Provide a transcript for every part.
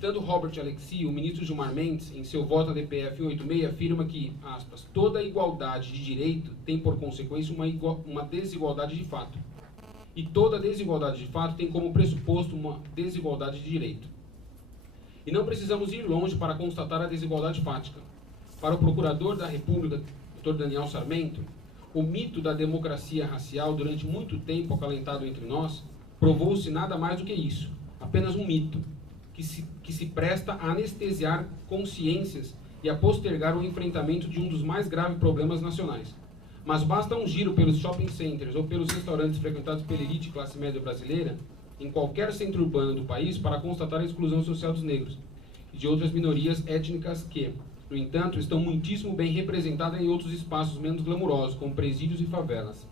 Citando Robert Alexy, o ministro Gilmar Mendes, em seu voto à DPF 186, afirma que, aspas, toda igualdade de direito tem por consequência uma desigualdade de fato. E toda desigualdade de fato tem como pressuposto uma desigualdade de direito. E não precisamos ir longe para constatar a desigualdade fática. Para o procurador da República, Dr. Daniel Sarmento, o mito da democracia racial, durante muito tempo acalentado entre nós, provou-se nada mais do que isso, apenas um mito, que se presta a anestesiar consciências e a postergar o enfrentamento de um dos mais graves problemas nacionais. Mas basta um giro pelos shopping centers ou pelos restaurantes frequentados pela elite classe média brasileira, em qualquer centro urbano do país, para constatar a exclusão social dos negros e de outras minorias étnicas que, no entanto, estão muitíssimo bem representadas em outros espaços menos glamurosos, como presídios e favelas.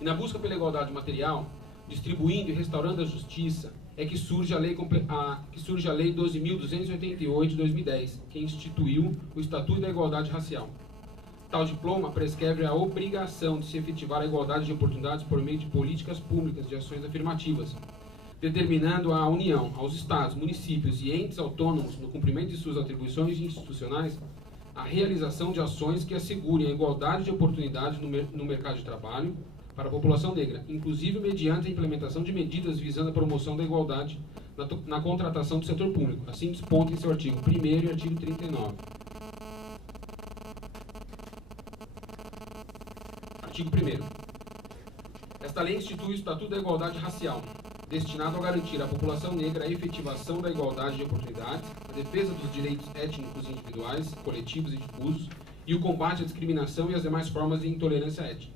E na busca pela igualdade material, distribuindo e restaurando a justiça, é que surge a Lei 12.288 de 2010, que instituiu o Estatuto da Igualdade Racial. Tal diploma prescreve a obrigação de se efetivar a igualdade de oportunidades por meio de políticas públicas de ações afirmativas, determinando à União, aos Estados, municípios e entes autônomos, no cumprimento de suas atribuições institucionais, a realização de ações que assegurem a igualdade de oportunidades no mercado de trabalho para a população negra, inclusive mediante a implementação de medidas visando a promoção da igualdade na contratação do setor público, assim disposto em seu artigo 1º e artigo 39. Artigo 1º. Esta lei institui o Estatuto da Igualdade Racial, destinado a garantir à população negra a efetivação da igualdade de oportunidades, a defesa dos direitos étnicos individuais, coletivos e difusos, e o combate à discriminação e às demais formas de intolerância étnica.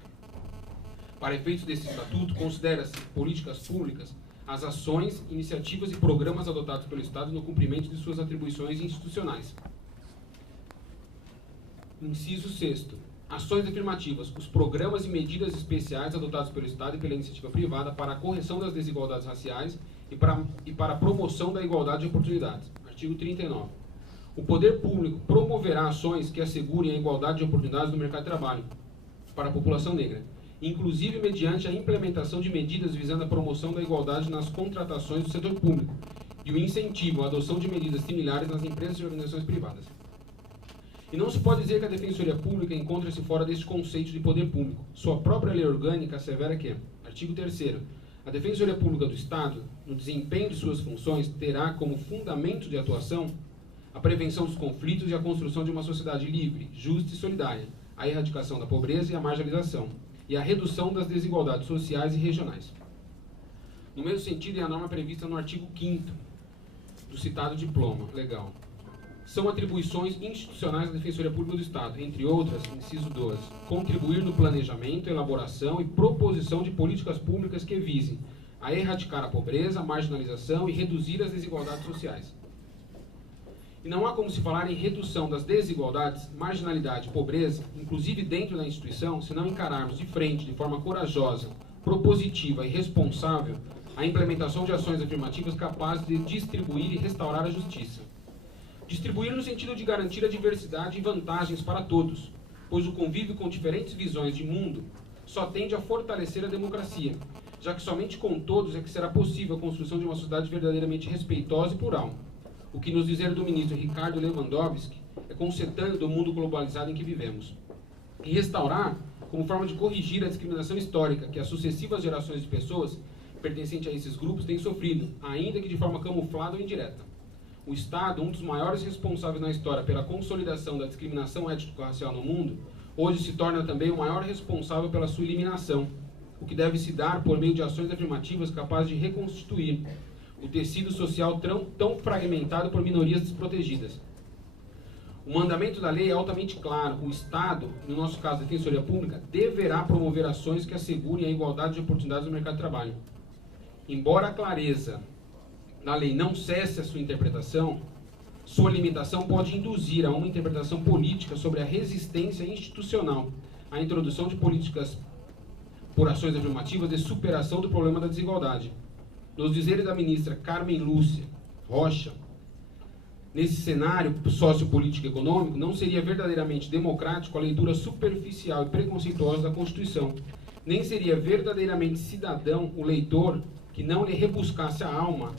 Para efeitos desse estatuto, considera-se políticas públicas as ações, iniciativas e programas adotados pelo Estado no cumprimento de suas atribuições institucionais. Inciso 6º. Ações afirmativas, os programas e medidas especiais adotados pelo Estado e pela iniciativa privada para a correção das desigualdades raciais e para a promoção da igualdade de oportunidades. Artigo 39. O poder público promoverá ações que assegurem a igualdade de oportunidades no mercado de trabalho para a população negra, inclusive mediante a implementação de medidas visando a promoção da igualdade nas contratações do setor público e o incentivo à adoção de medidas similares nas empresas e organizações privadas. E não se pode dizer que a Defensoria Pública encontra-se fora deste conceito de poder público. Sua própria lei orgânica assevera que, artigo 3º, a Defensoria Pública do Estado, no desempenho de suas funções, terá como fundamento de atuação a prevenção dos conflitos e a construção de uma sociedade livre, justa e solidária, a erradicação da pobreza e a marginalização, e a redução das desigualdades sociais e regionais. No mesmo sentido, é a norma prevista no artigo 5º do citado diploma legal. São atribuições institucionais da Defensoria Pública do Estado, entre outras, inciso 12, contribuir no planejamento, elaboração e proposição de políticas públicas que visem a erradicar a pobreza, a marginalização e reduzir as desigualdades sociais. E não há como se falar em redução das desigualdades, marginalidade e pobreza, inclusive dentro da instituição, se não encararmos de frente, de forma corajosa, propositiva e responsável, a implementação de ações afirmativas capazes de distribuir e restaurar a justiça. Distribuir no sentido de garantir a diversidade e vantagens para todos, pois o convívio com diferentes visões de mundo só tende a fortalecer a democracia, já que somente com todos é que será possível a construção de uma sociedade verdadeiramente respeitosa e plural. O que nos dizer do ministro Ricardo Lewandowski é concetâneo do mundo globalizado em que vivemos. E restaurar, como forma de corrigir a discriminação histórica que as sucessivas gerações de pessoas pertencentes a esses grupos têm sofrido, ainda que de forma camuflada ou indireta. O Estado, um dos maiores responsáveis na história pela consolidação da discriminação étnico-racial no mundo, hoje se torna também o maior responsável pela sua eliminação, o que deve se dar por meio de ações afirmativas capazes de reconstituir o tecido social tão fragmentado por minorias desprotegidas. O mandamento da lei é altamente claro. O Estado, no nosso caso a Defensoria Pública, deverá promover ações que assegurem a igualdade de oportunidades no mercado de trabalho. Embora a clareza da lei não cesse a sua interpretação, sua limitação pode induzir a uma interpretação política sobre a resistência institucional à introdução de políticas por ações afirmativas de superação do problema da desigualdade. Nos dizeres da ministra Carmen Lúcia Rocha, nesse cenário sociopolítico e econômico, não seria verdadeiramente democrático a leitura superficial e preconceituosa da Constituição, nem seria verdadeiramente cidadão o leitor que não lhe rebuscasse a alma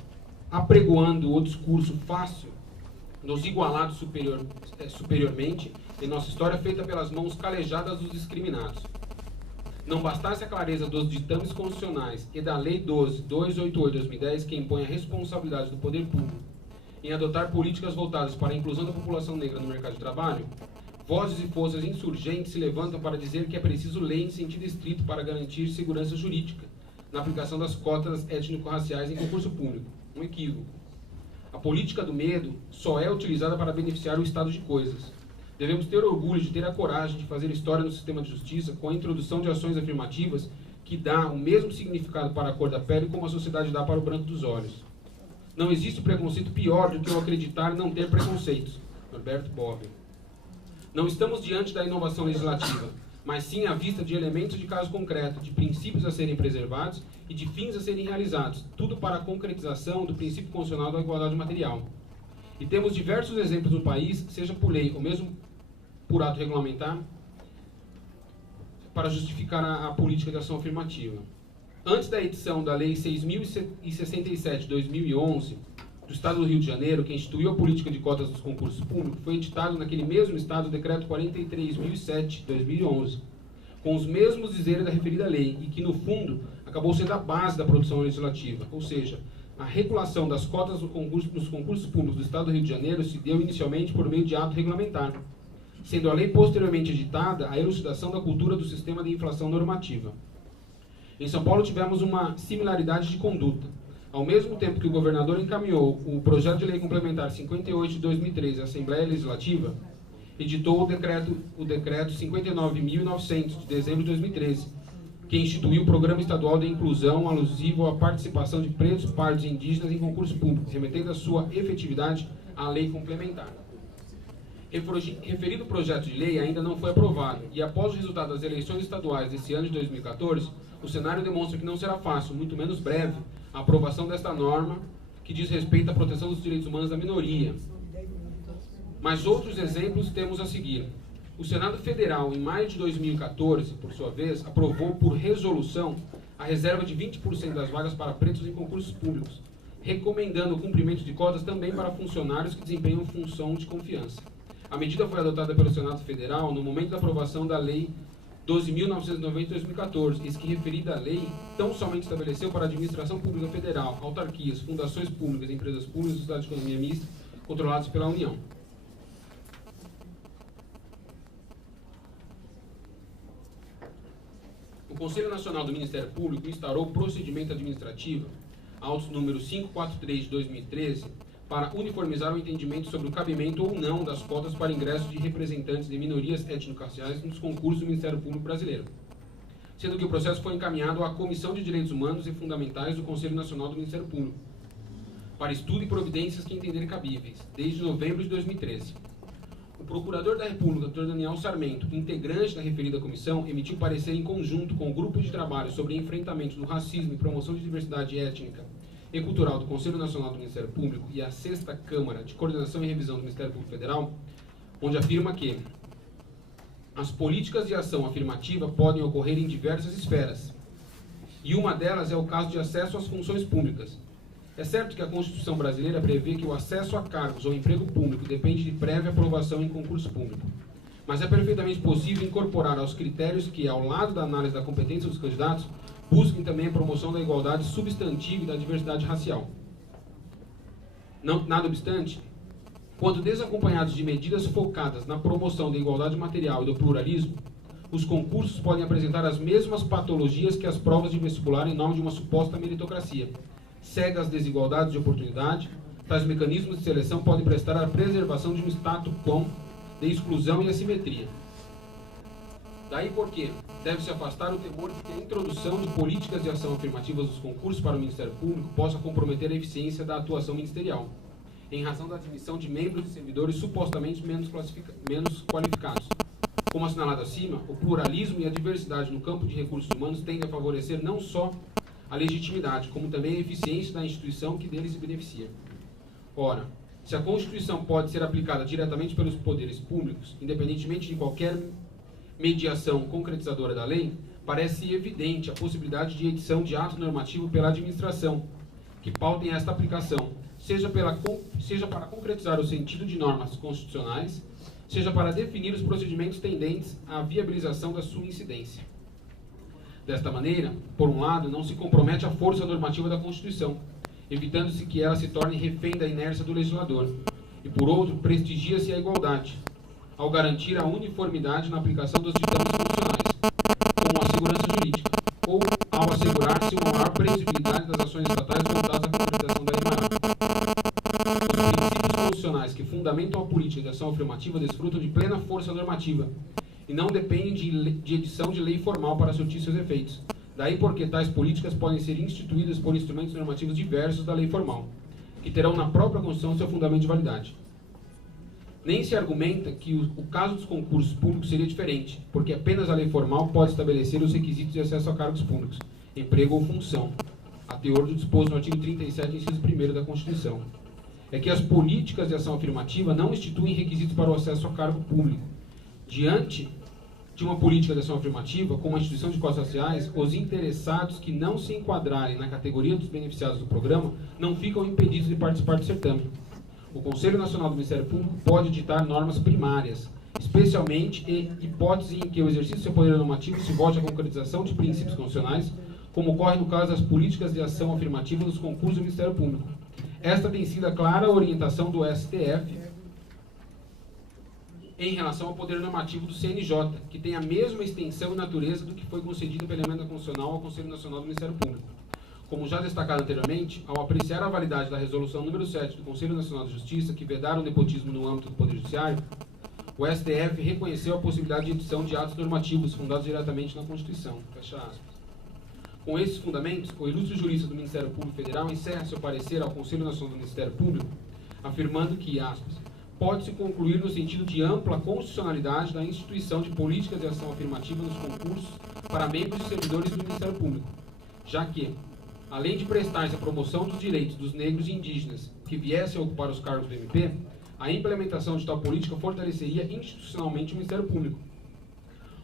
apregoando o discurso fácil, nos igualados superiormente, em nossa história feita pelas mãos calejadas dos discriminados. Não bastasse a clareza dos ditames constitucionais e da Lei 12.288/2010, que impõe a responsabilidade do poder público em adotar políticas voltadas para a inclusão da população negra no mercado de trabalho, vozes e forças insurgentes se levantam para dizer que é preciso lei em sentido estrito para garantir segurança jurídica na aplicação das cotas étnico-raciais em concurso público. Um equívoco. A política do medo só é utilizada para beneficiar o estado de coisas. Devemos ter orgulho de ter a coragem de fazer história no sistema de justiça com a introdução de ações afirmativas que dá o mesmo significado para a cor da pele como a sociedade dá para o branco dos olhos. Não existe preconceito pior do que o acreditar não ter preconceitos. Norberto Bobbio. Não estamos diante da inovação legislativa, mas sim à vista de elementos de caso concreto, de princípios a serem preservados e de fins a serem realizados, tudo para a concretização do princípio constitucional da igualdade material. E temos diversos exemplos no país, seja por lei ou mesmo por ato regulamentar, para justificar a política de ação afirmativa. Antes da edição da Lei 6.067 de 2011, do Estado do Rio de Janeiro, que instituiu a política de cotas dos concursos públicos, foi editado naquele mesmo Estado o Decreto 43.007 de 2011, com os mesmos dizeres da referida lei, e que, no fundo, acabou sendo a base da produção legislativa, ou seja, a regulação das cotas nos concursos públicos do Estado do Rio de Janeiro se deu inicialmente por meio de ato regulamentar, sendo a lei posteriormente editada a elucidação da cultura do sistema de inflação normativa. Em São Paulo tivemos uma similaridade de conduta. Ao mesmo tempo que o governador encaminhou o projeto de lei complementar 58 de 2013 à Assembleia Legislativa, editou o decreto 59.900 de dezembro de 2013, que instituiu o Programa Estadual de Inclusão alusivo à participação de pretos, pardos e indígenas em concursos públicos, remetendo a sua efetividade à lei complementar. Referido projeto de lei ainda não foi aprovado, e após o resultado das eleições estaduais desse ano de 2014, o cenário demonstra que não será fácil, muito menos breve, a aprovação desta norma que diz respeito à proteção dos direitos humanos da minoria. Mas outros exemplos temos a seguir. O Senado Federal, em maio de 2014, por sua vez, aprovou por resolução a reserva de 20% das vagas para pretos em concursos públicos, recomendando o cumprimento de cotas também para funcionários que desempenham função de confiança. A medida foi adotada pelo Senado Federal no momento da aprovação da Lei 12.990 de 2014, eis que referida a lei tão somente estabeleceu para a administração pública federal, autarquias, fundações públicas, empresas públicas e sociedades de economia mista controladas pela União. O Conselho Nacional do Ministério Público instaurou o procedimento administrativo, autos número 543 de 2013, para uniformizar o entendimento sobre o cabimento ou não das cotas para ingresso de representantes de minorias étnico-raciais nos concursos do Ministério Público Brasileiro, sendo que o processo foi encaminhado à Comissão de Direitos Humanos e Fundamentais do Conselho Nacional do Ministério Público, para estudo e providências que entenderem cabíveis, desde novembro de 2013. O Procurador da República, Dr. Daniel Sarmento, integrante da referida comissão, emitiu parecer em conjunto com o Grupo de Trabalho sobre Enfrentamento do Racismo e Promoção de Diversidade Étnica e Cultural do Conselho Nacional do Ministério Público e a 6ª Câmara de Coordenação e Revisão do Ministério Público Federal, onde afirma que as políticas de ação afirmativa podem ocorrer em diversas esferas, e uma delas é o caso de acesso às funções públicas. É certo que a Constituição brasileira prevê que o acesso a cargos ou emprego público depende de prévia aprovação em concurso público, mas é perfeitamente possível incorporar aos critérios que, ao lado da análise da competência dos candidatos, busquem também a promoção da igualdade substantiva e da diversidade racial. Nada obstante, quando desacompanhados de medidas focadas na promoção da igualdade material e do pluralismo, os concursos podem apresentar as mesmas patologias que as provas de vestibular em nome de uma suposta meritocracia. Cega as desigualdades de oportunidade, tais mecanismos de seleção podem prestar à preservação de um status quo de exclusão e assimetria. Daí porque deve-se afastar o temor de que a introdução de políticas de ação afirmativas dos concursos para o Ministério Público possa comprometer a eficiência da atuação ministerial, em razão da admissão de membros e servidores supostamente menos qualificados. Como assinalado acima, o pluralismo e a diversidade no campo de recursos humanos tendem a favorecer não só a legitimidade, como também a eficiência da instituição que deles se beneficia. Ora, se a Constituição pode ser aplicada diretamente pelos poderes públicos, independentemente de qualquer mediação concretizadora da lei, parece evidente a possibilidade de edição de ato normativo pela administração, que pautem esta aplicação, seja para concretizar o sentido de normas constitucionais, seja para definir os procedimentos tendentes à viabilização da sua incidência. Desta maneira, por um lado, não se compromete a força normativa da Constituição, evitando-se que ela se torne refém da inércia do legislador, e por outro, prestigia-se a igualdade, ao garantir a uniformidade na aplicação dos ditames constitucionais, como a segurança jurídica, ou ao assegurar-se uma maior previsibilidade das ações estatais voltadas à concretização da lei maior. Os princípios constitucionais que fundamentam a política de ação afirmativa desfrutam de plena força normativa e não dependem de edição de lei formal para surtir seus efeitos. Daí porque tais políticas podem ser instituídas por instrumentos normativos diversos da lei formal, que terão na própria Constituição seu fundamento de validade. Nem se argumenta que o caso dos concursos públicos seria diferente, porque apenas a lei formal pode estabelecer os requisitos de acesso a cargos públicos, emprego ou função, a teor do disposto no artigo 37, inciso 1º da Constituição. É que as políticas de ação afirmativa não instituem requisitos para o acesso a cargo público. Diante de uma política de ação afirmativa, como a instituição de cotas sociais, os interessados que não se enquadrarem na categoria dos beneficiados do programa não ficam impedidos de participar do certame. O Conselho Nacional do Ministério Público pode ditar normas primárias, especialmente em hipótese em que o exercício do seu poder normativo se volte à concretização de princípios constitucionais, como ocorre no caso das políticas de ação afirmativa nos concursos do Ministério Público. Esta tem sido a clara orientação do STF em relação ao poder normativo do CNJ, que tem a mesma extensão e natureza do que foi concedido pela emenda constitucional ao Conselho Nacional do Ministério Público. Como já destacado anteriormente, ao apreciar a validade da resolução número 7 do Conselho Nacional de Justiça, que vedara o nepotismo no âmbito do Poder Judiciário, o STF reconheceu a possibilidade de edição de atos normativos fundados diretamente na Constituição. Fecha aspas. Com esses fundamentos, o ilustre jurista do Ministério Público Federal encerra seu parecer ao Conselho Nacional do Ministério Público, afirmando que, aspas, pode-se concluir no sentido de ampla constitucionalidade da instituição de políticas de ação afirmativa nos concursos para membros e servidores do Ministério Público, já que, além de prestar-se a promoção dos direitos dos negros e indígenas que viessem a ocupar os cargos do MP, a implementação de tal política fortaleceria institucionalmente o Ministério Público,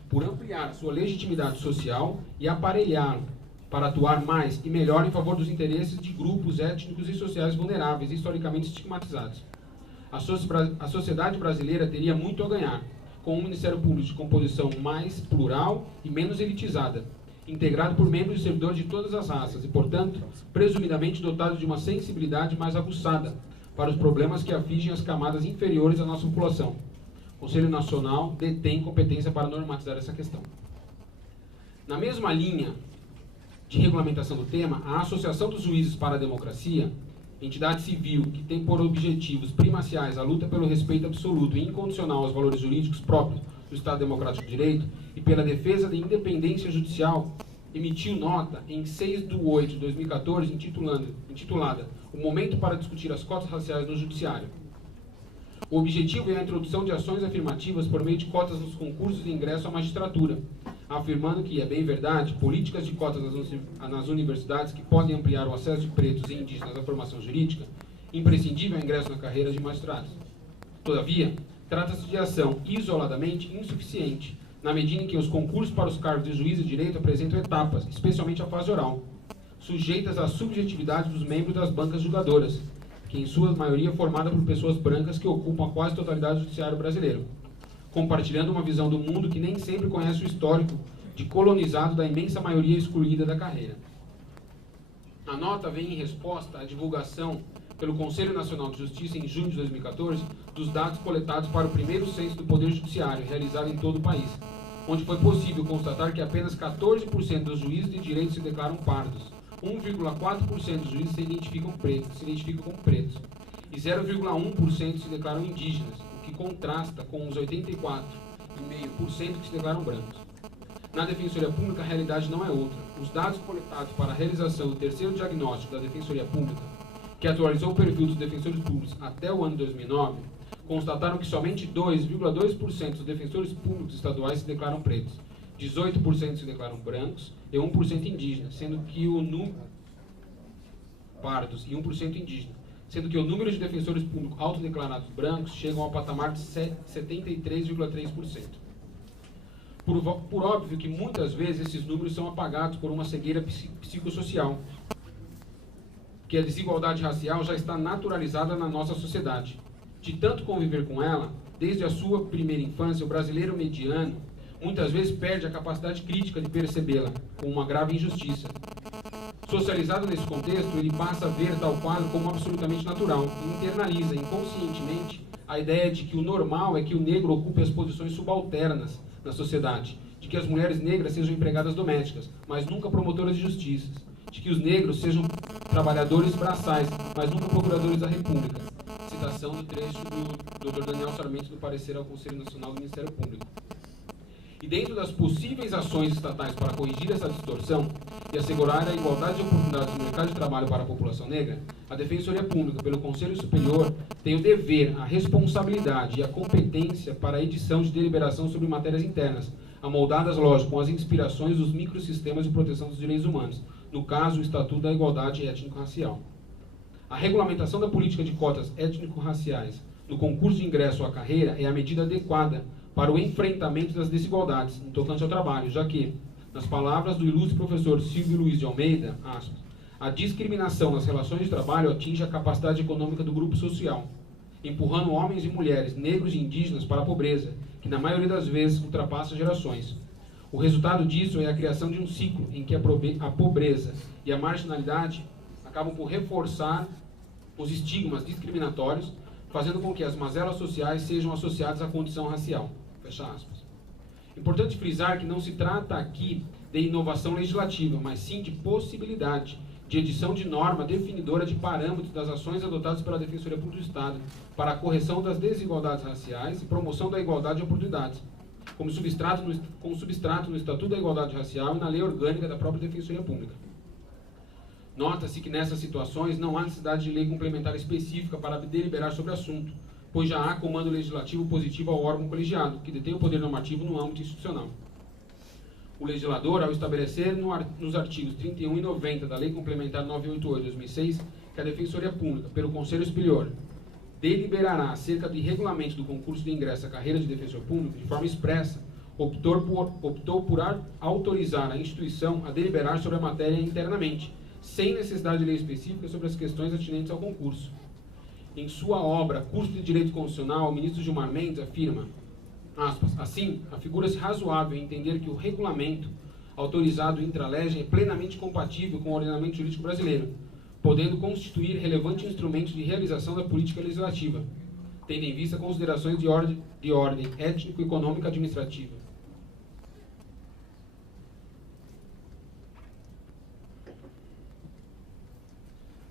por ampliar sua legitimidade social e aparelhá-lo para atuar mais e melhor em favor dos interesses de grupos étnicos e sociais vulneráveis e historicamente estigmatizados. A sociedade brasileira teria muito a ganhar com um Ministério Público de composição mais plural e menos elitizada, integrado por membros e servidores de todas as raças e, portanto, presumidamente dotado de uma sensibilidade mais aguçada para os problemas que afligem as camadas inferiores da nossa população. O Conselho Nacional detém competência para normatizar essa questão. Na mesma linha de regulamentação do tema, a Associação dos Juízes para a Democracia, entidade civil que tem por objetivos primaciais a luta pelo respeito absoluto e incondicional aos valores jurídicos próprios do Estado Democrático de Direito e pela defesa da independência judicial, emitiu nota em 6 de 8 de 2014 intitulada O Momento para Discutir as Cotas Raciais no Judiciário. O objetivo é a introdução de ações afirmativas por meio de cotas nos concursos de ingresso à magistratura, afirmando que, é bem verdade, políticas de cotas nas universidades que podem ampliar o acesso de pretos e indígenas à formação jurídica, imprescindível ao ingresso na carreira de magistrados. Todavia, trata-se de ação isoladamente insuficiente, na medida em que os concursos para os cargos de juiz e direito apresentam etapas, especialmente a fase oral, sujeitas à subjetividade dos membros das bancas julgadoras, que em sua maioria é formada por pessoas brancas que ocupam a quase totalidade do judiciário brasileiro, compartilhando uma visão do mundo que nem sempre conhece o histórico de colonizado da imensa maioria excluída da carreira. A nota vem em resposta à divulgação pelo Conselho Nacional de Justiça em junho de 2014 dos dados coletados para o primeiro censo do Poder Judiciário, realizado em todo o país, onde foi possível constatar que apenas 14% dos juízes de direito se declaram pardos, 1,4% dos juízes se identificam como pretos e 0,1% se declaram indígenas, o que contrasta com os 84,5% que se declaram brancos. Na Defensoria Pública, a realidade não é outra. Os dados coletados para a realização do terceiro diagnóstico da Defensoria Pública, que atualizou o perfil dos defensores públicos até o ano 2009, constataram que somente 2,2% dos defensores públicos estaduais se declaram pretos, 18% se declaram brancos e 1% indígenas, sendo que o número pardos e 1% indígena, sendo que o número de defensores públicos autodeclarados brancos chegam ao patamar de 73,3%. Por óbvio que muitas vezes esses números são apagados por uma cegueira psicossocial, que a desigualdade racial já está naturalizada na nossa sociedade. De tanto conviver com ela, desde a sua primeira infância, o brasileiro mediano muitas vezes perde a capacidade crítica de percebê-la como uma grave injustiça. Socializado nesse contexto, ele passa a ver tal quadro como absolutamente natural e internaliza inconscientemente a ideia de que o normal é que o negro ocupe as posições subalternas na sociedade, de que as mulheres negras sejam empregadas domésticas, mas nunca promotoras de justiça, de que os negros sejam trabalhadores braçais, mas nunca procuradores da República. Citação do trecho do Dr. Daniel Sarmento do parecer ao Conselho Nacional do Ministério Público. E dentro das possíveis ações estatais para corrigir essa distorção e assegurar a igualdade de oportunidades no mercado de trabalho para a população negra, a Defensoria Pública, pelo Conselho Superior, tem o dever, a responsabilidade e a competência para a edição de deliberação sobre matérias internas, amoldadas, lógico, com as inspirações dos microsistemas de proteção dos direitos humanos, no caso, o Estatuto da Igualdade Étnico-Racial. A regulamentação da política de cotas étnico-raciais no concurso de ingresso à carreira é a medida adequada para o enfrentamento das desigualdades no tocante ao trabalho, já que, nas palavras do ilustre professor Silvio Luiz de Almeida, aspas, a discriminação nas relações de trabalho atinge a capacidade econômica do grupo social, empurrando homens e mulheres, negros e indígenas para a pobreza, que na maioria das vezes ultrapassa gerações. O resultado disso é a criação de um ciclo em que a pobreza e a marginalidade acabam por reforçar os estigmas discriminatórios, fazendo com que as mazelas sociais sejam associadas à condição racial. Fecha aspas. Importante frisar que não se trata aqui de inovação legislativa, mas sim de possibilidade de edição de norma definidora de parâmetros das ações adotadas pela Defensoria Pública do Estado para a correção das desigualdades raciais e promoção da igualdade de oportunidades, como substrato no Estatuto da Igualdade Racial e na Lei Orgânica da própria Defensoria Pública. Nota-se que nessas situações não há necessidade de lei complementar específica para deliberar sobre o assunto, pois já há comando legislativo positivo ao órgão colegiado, que detém o poder normativo no âmbito institucional. O legislador, ao estabelecer nos artigos 31 e 90 da Lei Complementar 988/2006, que a Defensoria Pública, pelo Conselho Superior, deliberará acerca do regulamento do concurso de ingresso à carreira de defensor público, de forma expressa, optou por autorizar a instituição a deliberar sobre a matéria internamente, sem necessidade de lei específica sobre as questões atinentes ao concurso. Em sua obra Curso de Direito Constitucional, o ministro Gilmar Mendes afirma, aspas, assim, afigura-se razoável entender que o regulamento autorizado intra-legem é plenamente compatível com o ordenamento jurídico brasileiro, podendo constituir relevante instrumento de realização da política legislativa, tendo em vista considerações de ordem étnico-econômica administrativa.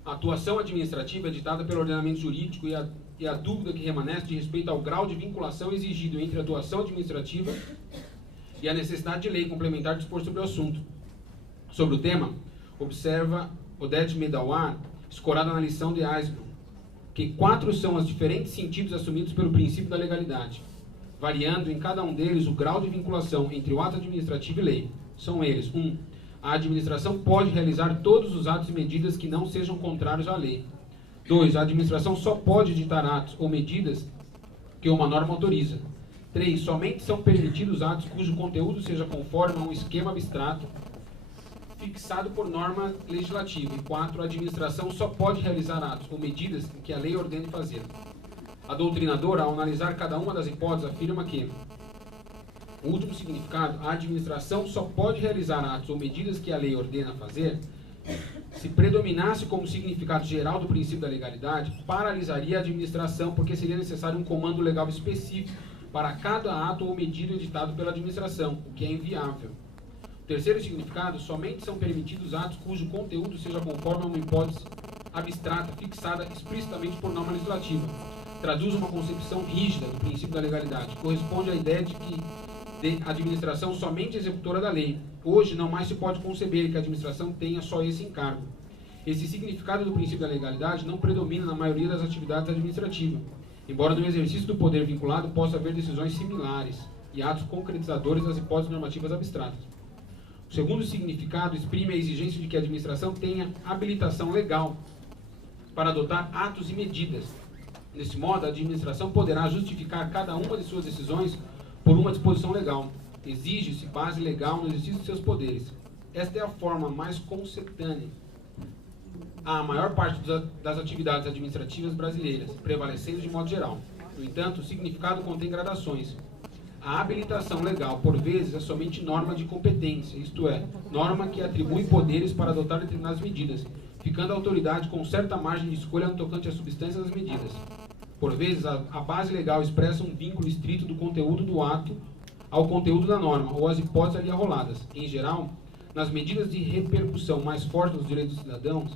A atuação administrativa é ditada pelo ordenamento jurídico e a dúvida que remanesce de respeito ao grau de vinculação exigido entre a atuação administrativa e a necessidade de lei complementar dispor sobre o assunto. Sobre o tema, observa Odete Medawar, escorada na lição de Eisman, que 4 são os diferentes sentidos assumidos pelo princípio da legalidade, variando em cada um deles o grau de vinculação entre o ato administrativo e lei. São eles: 1. A administração pode realizar todos os atos e medidas que não sejam contrários à lei. 2. A administração só pode editar atos ou medidas que uma norma autoriza. 3. Somente são permitidos atos cujo conteúdo seja conforme a um esquema abstrato fixado por norma legislativa. E 4. A administração só pode realizar atos ou medidas que a lei ordene fazer. A doutrinadora, ao analisar cada uma das hipóteses, afirma que o último significado, a administração só pode realizar atos ou medidas que a lei ordena fazer, se predominasse como significado geral do princípio da legalidade, paralisaria a administração, porque seria necessário um comando legal específico para cada ato ou medida editado pela administração, o que é inviável. O terceiro significado, somente são permitidos atos cujo conteúdo seja conforme a uma hipótese abstrata fixada explicitamente por norma legislativa. Traduz uma concepção rígida do princípio da legalidade. Corresponde à ideia de que a administração somente executora da lei. Hoje não mais se pode conceber que a administração tenha só esse encargo. Esse significado do princípio da legalidade não predomina na maioria das atividades administrativas, embora no exercício do poder vinculado possa haver decisões similares e atos concretizadores das hipóteses normativas abstratas. O segundo significado exprime a exigência de que a administração tenha habilitação legal para adotar atos e medidas. Desse modo, a administração poderá justificar cada uma de suas decisões por uma disposição legal. Exige-se base legal no exercício de seus poderes. Esta é a forma mais consentânea a maior parte das atividades administrativas brasileiras, prevalecendo de modo geral. No entanto, o significado contém gradações. A habilitação legal, por vezes, é somente norma de competência, isto é, norma que atribui poderes para adotar determinadas medidas, ficando a autoridade com certa margem de escolha no tocante à substância das medidas. Por vezes, a base legal expressa um vínculo estrito do conteúdo do ato ao conteúdo da norma, ou às hipóteses ali arroladas. Em geral, nas medidas de repercussão mais forte nos direitos dos cidadãos,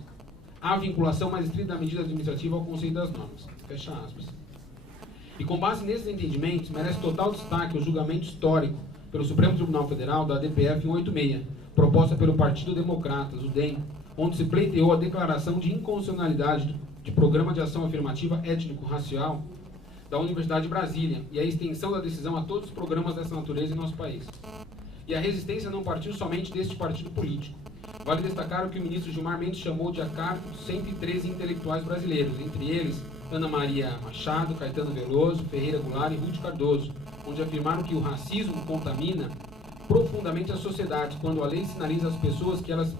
há a vinculação mais estrita da medida administrativa ao conceito das normas. Fecha aspas. E com base nesses entendimentos, merece total destaque o julgamento histórico pelo Supremo Tribunal Federal da DPF 186, proposta pelo Partido Democratas, o DEM, onde se pleiteou a declaração de inconstitucionalidade de Programa de Ação Afirmativa Étnico-Racial da Universidade de Brasília e a extensão da decisão a todos os programas dessa natureza em nosso país. E a resistência não partiu somente deste partido político. Vale destacar o que o ministro Gilmar Mendes chamou de acarto de 113 intelectuais brasileiros, entre eles Ana Maria Machado, Caetano Veloso, Ferreira Goulart e Ruth Cardoso, onde afirmaram que o racismo contamina profundamente a sociedade quando a lei sinaliza às pessoas que elas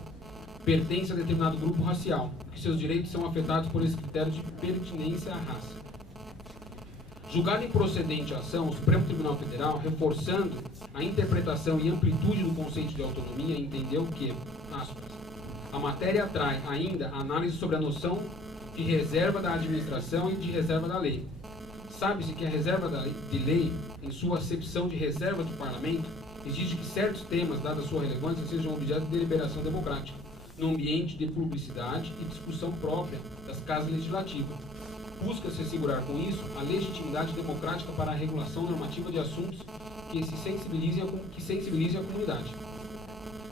pertencem a determinado grupo racial, que seus direitos são afetados por esse critério de pertinência à raça. Julgado improcedente a ação, o Supremo Tribunal Federal, reforçando a interpretação e amplitude do conceito de autonomia, entendeu que, aspas, a matéria atrai ainda análise sobre a noção de reserva da administração e de reserva da lei. Sabe-se que a reserva de lei, em sua acepção de reserva do parlamento, exige que certos temas, dada sua relevância, sejam objeto de deliberação democrática, no ambiente de publicidade e discussão própria das casas legislativas. Busca-se assegurar com isso a legitimidade democrática para a regulação normativa de assuntos que sensibilizem a comunidade.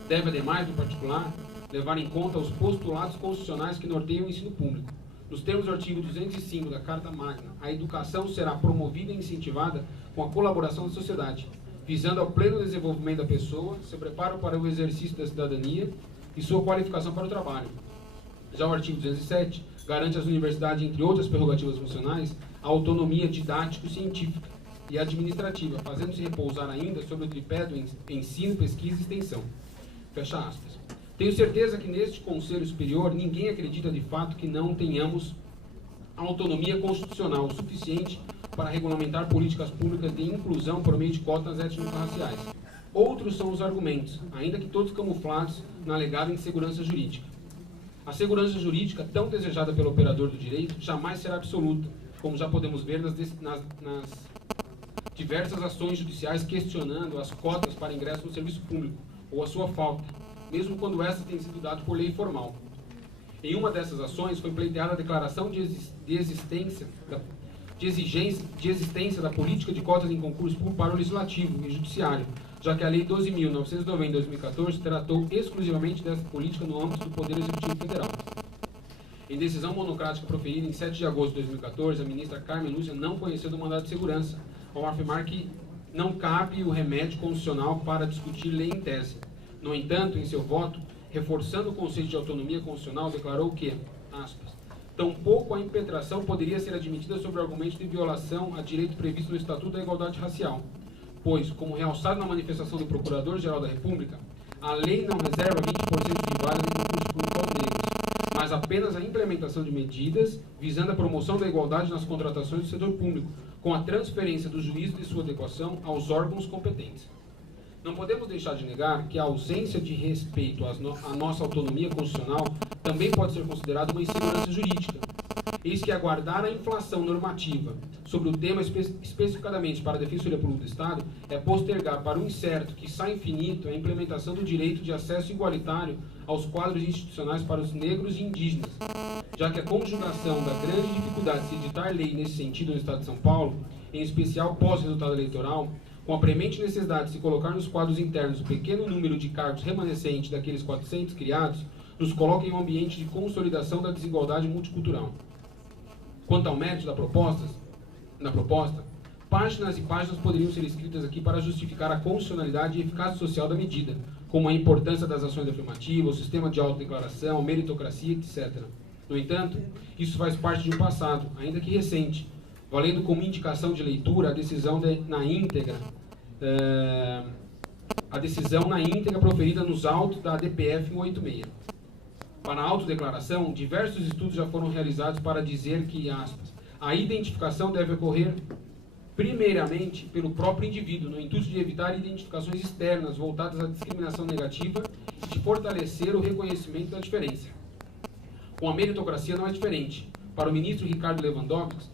Deve, ademais, no particular, levar em conta os postulados constitucionais que norteiam o ensino público. Nos termos do artigo 205 da Carta Magna, a educação será promovida e incentivada com a colaboração da sociedade, visando ao pleno desenvolvimento da pessoa, seu preparo para o exercício da cidadania e sua qualificação para o trabalho. Já o artigo 207 garante às universidades, entre outras prerrogativas funcionais, a autonomia didático-científica e administrativa, fazendo-se repousar ainda sobre o tripé do ensino, pesquisa e extensão. Fecha aspas. Tenho certeza que neste Conselho Superior ninguém acredita de fato que não tenhamos autonomia constitucional o suficiente para regulamentar políticas públicas de inclusão por meio de cotas étnico-raciais. Outros são os argumentos, ainda que todos camuflados na alegada insegurança jurídica. A segurança jurídica, tão desejada pelo operador do direito, jamais será absoluta, como já podemos ver nas diversas ações judiciais questionando as cotas para ingresso no serviço público, ou a sua falta, mesmo quando essa tem sido dada por lei formal. Em uma dessas ações foi pleiteada a declaração de existência da política de cotas em concurso público para o Legislativo e Judiciário, já que a Lei 12.990 de 2014 tratou exclusivamente dessa política no âmbito do Poder Executivo Federal. Em decisão monocrática proferida em 7 de agosto de 2014, a ministra Carmen Lúcia não conheceu do mandado de segurança, ao afirmar que não cabe o remédio constitucional para discutir lei em tese. No entanto, em seu voto, reforçando o conceito de autonomia constitucional, declarou que, aspas, tampouco a impetração poderia ser admitida sob o argumento de violação a direito previsto no Estatuto da Igualdade Racial, pois, como realçado na manifestação do Procurador-Geral da República, a lei não reserva 20% de vagas em concurso público aos negros, mas apenas a implementação de medidas visando a promoção da igualdade nas contratações do setor público, com a transferência do juízo de sua adequação aos órgãos competentes. Não podemos deixar de negar que a ausência de respeito à nossa autonomia constitucional também pode ser considerada uma insegurança jurídica. Eis que aguardar a inflação normativa sobre o tema especificadamente para a Defensoria Pública do Estado é postergar para um incerto que sai infinito a implementação do direito de acesso igualitário aos quadros institucionais para os negros e indígenas, já que a conjugação da grande dificuldade de se editar lei nesse sentido no Estado de São Paulo, em especial pós-resultado eleitoral, com a premente necessidade de se colocar nos quadros internos o pequeno número de cargos remanescentes daqueles 400 criados, nos coloca em um ambiente de consolidação da desigualdade multicultural. Quanto ao mérito da proposta, páginas e páginas poderiam ser escritas aqui para justificar a constitucionalidade e eficácia social da medida, como a importância das ações afirmativas, o sistema de autodeclaração, a meritocracia, etc. No entanto, isso faz parte de um passado, ainda que recente, valendo como indicação de leitura a decisão na íntegra proferida nos autos da DPF 186. Para a autodeclaração, diversos estudos já foram realizados para dizer que, aspas, a identificação deve ocorrer primeiramente pelo próprio indivíduo, no intuito de evitar identificações externas voltadas à discriminação negativa e de fortalecer o reconhecimento da diferença. Com a meritocracia não é diferente. Para o ministro Ricardo Lewandowski,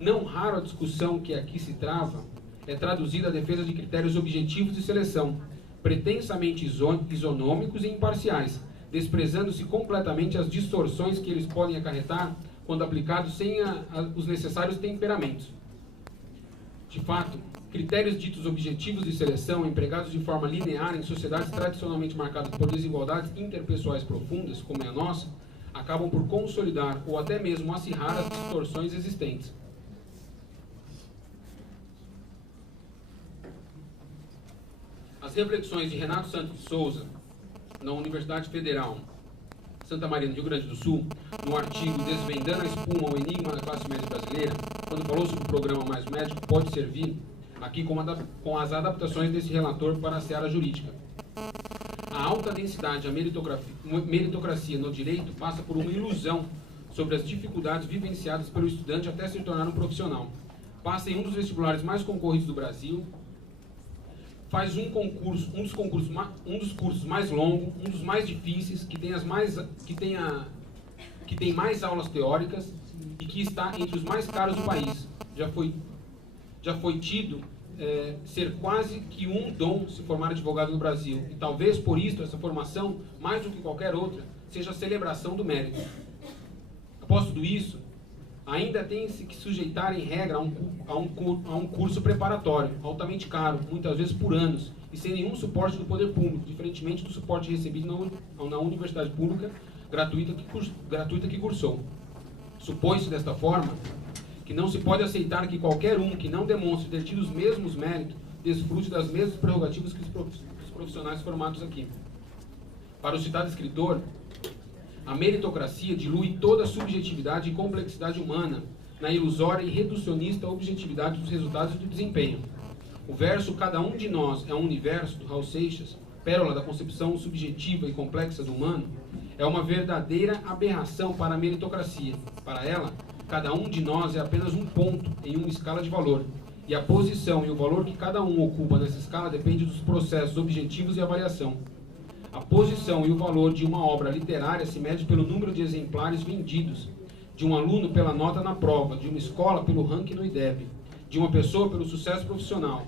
não raro a discussão que aqui se trava é traduzida à defesa de critérios objetivos de seleção, pretensamente isonômicos e imparciais, desprezando-se completamente as distorções que eles podem acarretar quando aplicados sem os necessários temperamentos. De fato, critérios ditos objetivos de seleção, empregados de forma linear em sociedades tradicionalmente marcadas por desigualdades interpessoais profundas, como é a nossa, acabam por consolidar ou até mesmo acirrar as distorções existentes. As reflexões de Renato Santos de Souza, na Universidade Federal Santa Maria, no Rio Grande do Sul, no artigo Desvendando a Espuma, o Enigma da Classe Média Brasileira, quando falou sobre o programa Mais Médico, pode servir aqui com as adaptações desse relator para a seara jurídica. A alta densidade, a meritocracia no direito passa por uma ilusão sobre as dificuldades vivenciadas pelo estudante até se tornar um profissional. Passa em um dos vestibulares mais concorridos do Brasil, faz um dos cursos mais longos, um dos mais difíceis, que tem mais aulas teóricas e que está entre os mais caros do país. Já foi tido ser quase que um dom se formar advogado no Brasil. E talvez por isso essa formação, mais do que qualquer outra, seja a celebração do mérito. Após tudo isso, ainda tem-se que sujeitar em regra a um curso preparatório, altamente caro, muitas vezes por anos, e sem nenhum suporte do poder público, diferentemente do suporte recebido na universidade pública gratuita que cursou. Supõe-se desta forma que não se pode aceitar que qualquer um que não demonstre ter tido os mesmos méritos desfrute das mesmas prerrogativas que os profissionais formados aqui. Para o citado escritor, a meritocracia dilui toda a subjetividade e complexidade humana na ilusória e reducionista objetividade dos resultados e do desempenho. O verso Cada um de nós é um universo, do Raul Seixas, pérola da concepção subjetiva e complexa do humano, é uma verdadeira aberração para a meritocracia. Para ela, cada um de nós é apenas um ponto em uma escala de valor, e a posição e o valor que cada um ocupa nessa escala depende dos processos objetivos de avaliação. A posição e o valor de uma obra literária se mede pelo número de exemplares vendidos, de um aluno pela nota na prova, de uma escola pelo ranking no IDEB, de uma pessoa pelo sucesso profissional,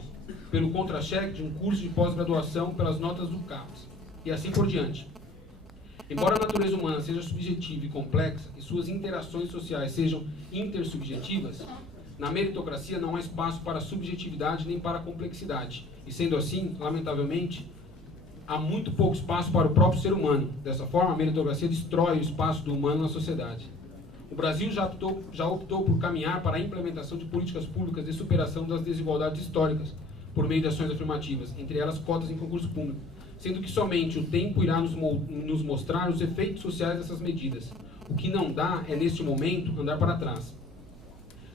pelo contra-cheque de um curso de pós-graduação, pelas notas do CAPES, e assim por diante. Embora a natureza humana seja subjetiva e complexa, e suas interações sociais sejam intersubjetivas, na meritocracia não há espaço para subjetividade nem para complexidade, e sendo assim, lamentavelmente, há muito pouco espaço para o próprio ser humano. Dessa forma, a meritocracia destrói o espaço do humano na sociedade. O Brasil já optou por caminhar para a implementação de políticas públicas de superação das desigualdades históricas, por meio de ações afirmativas, entre elas cotas em concurso público, sendo que somente o tempo irá nos mostrar os efeitos sociais dessas medidas. O que não dá é, neste momento, andar para trás.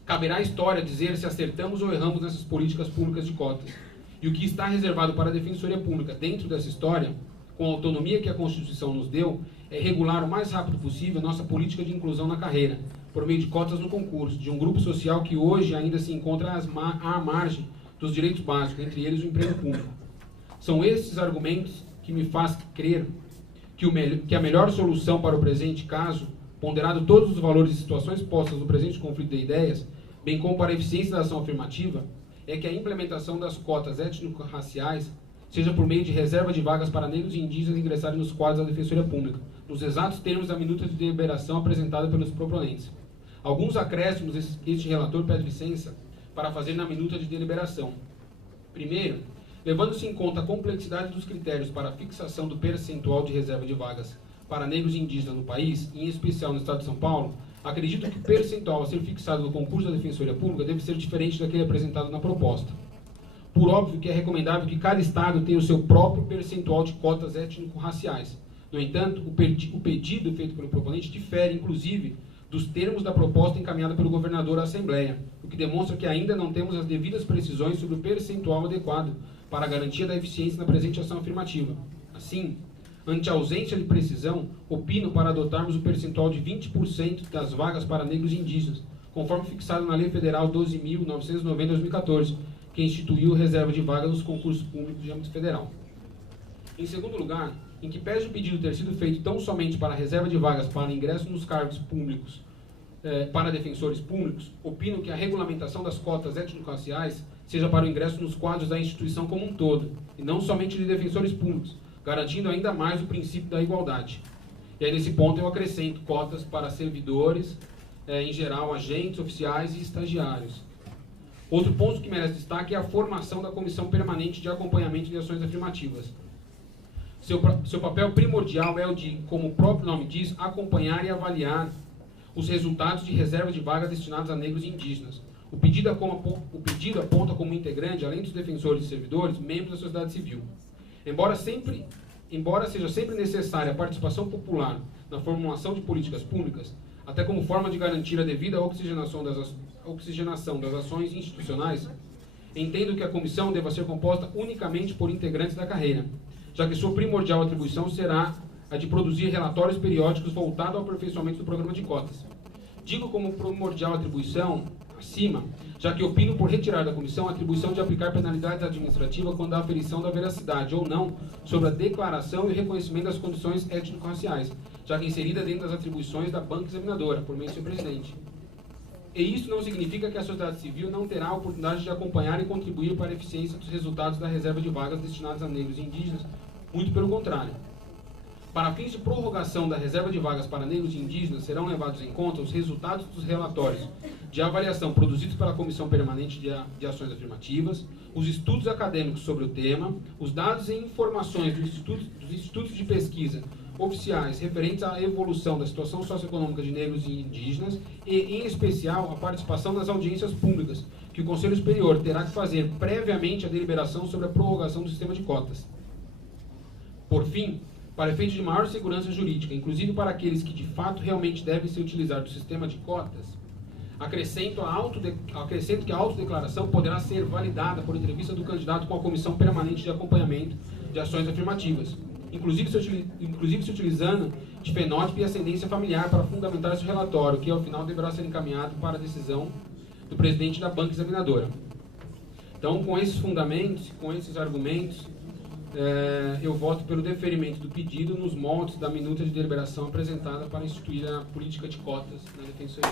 Caberá à história dizer se acertamos ou erramos nessas políticas públicas de cotas. E o que está reservado para a Defensoria Pública dentro dessa história, com a autonomia que a Constituição nos deu, é regular o mais rápido possível a nossa política de inclusão na carreira, por meio de cotas no concurso, de um grupo social que hoje ainda se encontra à margem dos direitos básicos, entre eles o emprego público. São esses argumentos que me fazem crer que a melhor solução para o presente caso, ponderado todos os valores e situações postas no presente conflito de ideias, bem como para a eficiência da ação afirmativa, é que a implementação das cotas étnico-raciais seja por meio de reserva de vagas para negros e indígenas ingressarem nos quadros da Defensoria Pública, nos exatos termos da minuta de deliberação apresentada pelos proponentes. Alguns acréscimos este relator pede licença para fazer na minuta de deliberação. Primeiro, levando-se em conta a complexidade dos critérios para a fixação do percentual de reserva de vagas para negros e indígenas no país, e em especial no estado de São Paulo, acredito que o percentual a ser fixado no concurso da Defensoria Pública deve ser diferente daquele apresentado na proposta. Por óbvio que é recomendável que cada estado tenha o seu próprio percentual de cotas étnico-raciais. No entanto, o pedido feito pelo proponente difere, inclusive, dos termos da proposta encaminhada pelo governador à Assembleia, o que demonstra que ainda não temos as devidas precisões sobre o percentual adequado para a garantia da eficiência na presente ação afirmativa. Assim, ante a ausência de precisão, opino para adotarmos o percentual de 20% das vagas para negros e indígenas, conforme fixado na Lei Federal 12.990/2014, que instituiu reserva de vagas nos concursos públicos de âmbito federal. Em segundo lugar, em que pese o pedido ter sido feito tão somente para a reserva de vagas para ingresso nos cargos públicos para defensores públicos, opino que a regulamentação das cotas étnico-raciais seja para o ingresso nos quadros da instituição como um todo, e não somente de defensores públicos, garantindo ainda mais o princípio da igualdade. E aí, nesse ponto, eu acrescento cotas para servidores, em geral, agentes, oficiais e estagiários. Outro ponto que merece destaque é a formação da Comissão Permanente de Acompanhamento de Ações Afirmativas. Seu papel primordial é o de, como o próprio nome diz, acompanhar e avaliar os resultados de reserva de vagas destinadas a negros e indígenas. O pedido aponta como integrante, além dos defensores e servidores, membros da sociedade civil. Embora seja sempre necessária a participação popular na formulação de políticas públicas, até como forma de garantir a devida oxigenação das ações institucionais, entendo que a comissão deva ser composta unicamente por integrantes da carreira, já que sua primordial atribuição será a de produzir relatórios periódicos voltados ao aperfeiçoamento do programa de cotas. Digo como primordial atribuição acima, já que opino por retirar da comissão a atribuição de aplicar penalidades administrativas quando há aferição da veracidade ou não sobre a declaração e reconhecimento das condições étnico-raciais, já que inserida dentro das atribuições da banca examinadora, por meio do seu presidente. E isso não significa que a sociedade civil não terá a oportunidade de acompanhar e contribuir para a eficiência dos resultados da reserva de vagas destinadas a negros e indígenas, muito pelo contrário. Para fins de prorrogação da reserva de vagas para negros e indígenas, serão levados em conta os resultados dos relatórios de avaliação produzidos pela Comissão Permanente de Ações Afirmativas, os estudos acadêmicos sobre o tema, os dados e informações dos institutos de pesquisa oficiais referentes à evolução da situação socioeconômica de negros e indígenas e, em especial, a participação nas audiências públicas, que o Conselho Superior terá que fazer previamente a deliberação sobre a prorrogação do sistema de cotas. Por fim, para efeito de maior segurança jurídica, inclusive para aqueles que de fato realmente devem se utilizar do sistema de cotas, acrescento que a autodeclaração poderá ser validada por entrevista do candidato com a Comissão Permanente de Acompanhamento de Ações Afirmativas, inclusive se utilizando de fenótipo e ascendência familiar para fundamentar esse relatório, que ao final deverá ser encaminhado para a decisão do presidente da banca examinadora. Então, com esses fundamentos, com esses argumentos, eu voto pelo deferimento do pedido nos moldes da minuta de deliberação apresentada para instituir a política de cotas na Defensoria.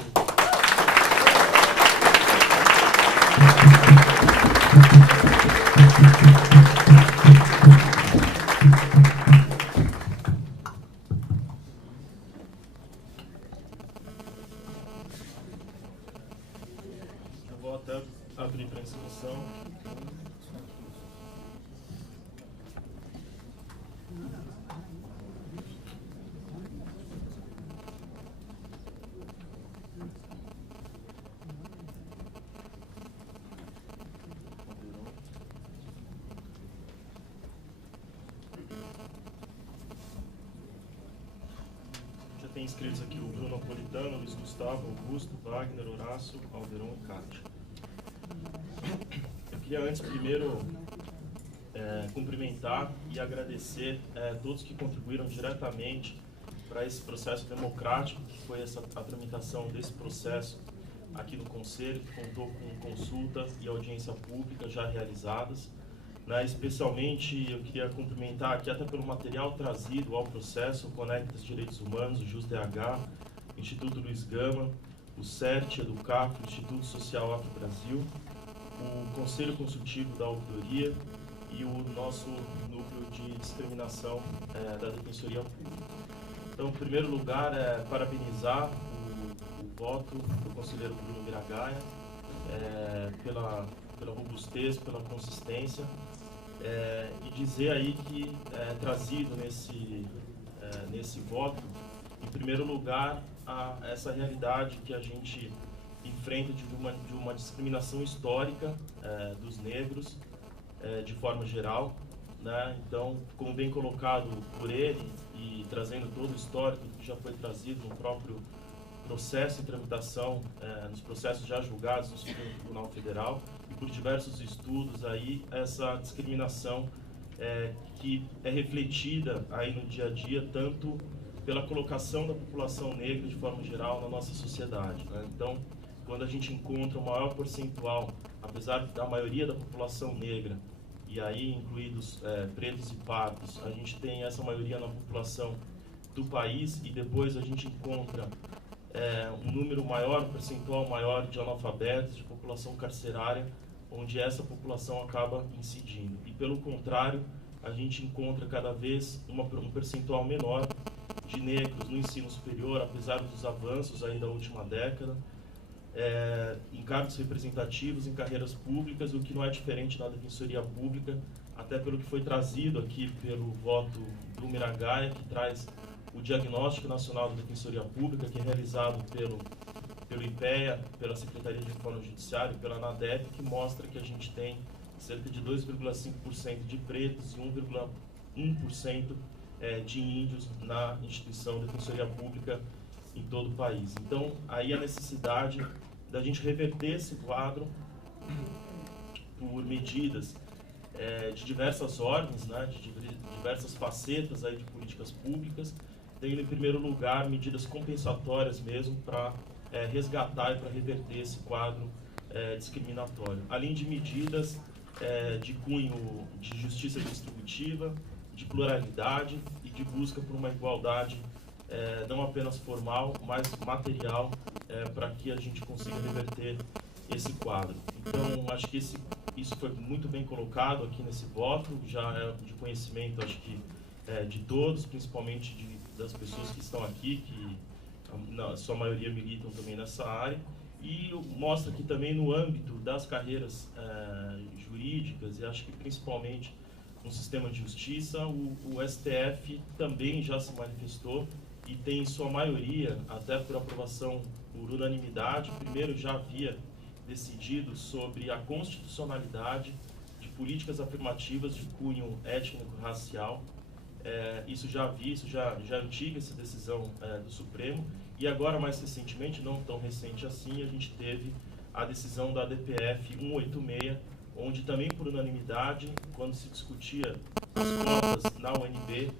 Eu vou até abrir para inscrição. Já tem inscritos aqui o Bruno Napolitano, Luiz Gustavo, Augusto, Wagner, Horácio, Alderon e Cátia. Eu queria antes, primeiro, cumprimentar e agradecer todos que contribuíram diretamente para esse processo democrático, que foi a tramitação desse processo aqui no Conselho, que contou com consulta e audiência pública já realizadas. Especialmente, eu queria cumprimentar aqui até pelo material trazido ao processo, o Conectas Direitos Humanos, o JUSDH, o Instituto Luiz Gama, o CERT, Educaf, o Instituto Social Afro Brasil, o Conselho Consultivo da Ouvidoria e o nosso núcleo de discriminação da Defensoria Pública. Então, em primeiro lugar, parabenizar o voto do conselheiro Bruno Miragaia pela robustez, pela consistência, e dizer aí que trazido nesse voto, em primeiro lugar, essa realidade que a gente enfrenta de uma discriminação histórica dos negros, de forma geral, Então, como bem colocado por ele e trazendo todo o histórico que já foi trazido no próprio processo de tramitação, nos processos já julgados no Supremo Tribunal Federal, e por diversos estudos aí, essa discriminação que é refletida aí no dia a dia, tanto pela colocação da população negra de forma geral na nossa sociedade, né? Então, quando a gente encontra o maior percentual, apesar da maioria da população negra, e aí incluídos pretos e pardos, a gente tem essa maioria na população do país, e depois a gente encontra um número maior, um percentual maior de analfabetos, de população carcerária, onde essa população acaba incidindo. E pelo contrário, a gente encontra cada vez um percentual menor de negros no ensino superior, apesar dos avanços aí da última década, em cargos representativos, em carreiras públicas, o que não é diferente na Defensoria Pública, até pelo que foi trazido aqui pelo voto do Miragaia, que traz o Diagnóstico Nacional da Defensoria Pública, que é realizado pelo IPEA, pela Secretaria de Reforma Judiciária e pela ANADEP, que mostra que a gente tem cerca de 2,5% de pretos e 1,1% de índios na instituição Defensoria Pública em todo o país. Então, aí a necessidade da gente reverter esse quadro por medidas de diversas ordens, né, de diversas facetas aí de políticas públicas, tendo em primeiro lugar medidas compensatórias mesmo para resgatar e para reverter esse quadro discriminatório, além de medidas de cunho de justiça distributiva, de pluralidade e de busca por uma igualdade não apenas formal, mas material, para que a gente consiga reverter esse quadro. Então, acho que isso foi muito bem colocado aqui nesse voto, já é de conhecimento, acho que de todos, principalmente das pessoas que estão aqui, que na sua maioria militam também nessa área, e mostra que também no âmbito das carreiras jurídicas, e acho que principalmente no sistema de justiça, o STF também já se manifestou e tem em sua maioria, até por aprovação por unanimidade, primeiro já havia decidido sobre a constitucionalidade de políticas afirmativas de cunho étnico-racial. Isso já havia, isso já é antiga, essa decisão do Supremo, e agora, mais recentemente, não tão recente assim, a gente teve a decisão da DPF 186, onde também por unanimidade, quando se discutia as cotas na UNB,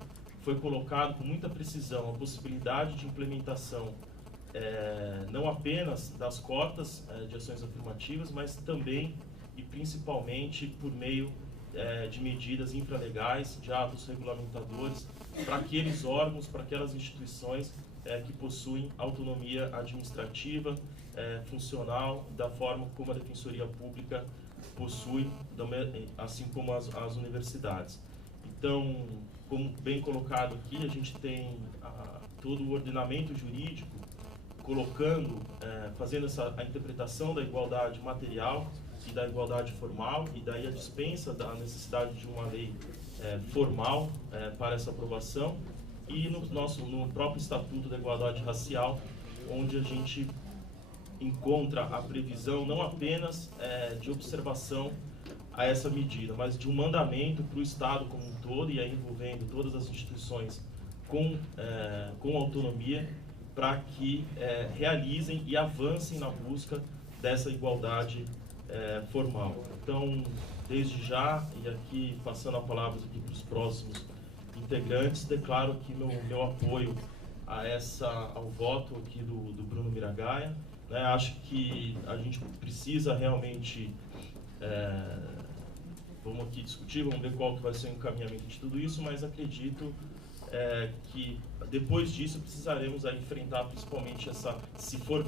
foi colocado com muita precisão a possibilidade de implementação não apenas das cotas de ações afirmativas, mas também e principalmente por meio de medidas infralegais, de atos regulamentadores, para aqueles órgãos, para aquelas instituições que possuem autonomia administrativa, funcional, da forma como a Defensoria Pública possui, assim como as universidades. Então, como bem colocado aqui, a gente tem todo o ordenamento jurídico colocando, fazendo a interpretação da igualdade material e da igualdade formal, e daí a dispensa da necessidade de uma lei formal para essa aprovação, e no próprio Estatuto da Igualdade Racial, onde a gente encontra a previsão não apenas de observação a essa medida, mas de um mandamento para o Estado como um todo, e aí envolvendo todas as instituições com autonomia, para que realizem e avancem na busca dessa igualdade formal. Então, desde já, e aqui passando a palavra aqui para os próximos integrantes, declaro aqui meu apoio ao voto aqui do Bruno Miragaia. Né? Acho que a gente precisa realmente, vamos aqui discutir, vamos ver qual que vai ser o encaminhamento de tudo isso, mas acredito que depois disso precisaremos enfrentar principalmente se for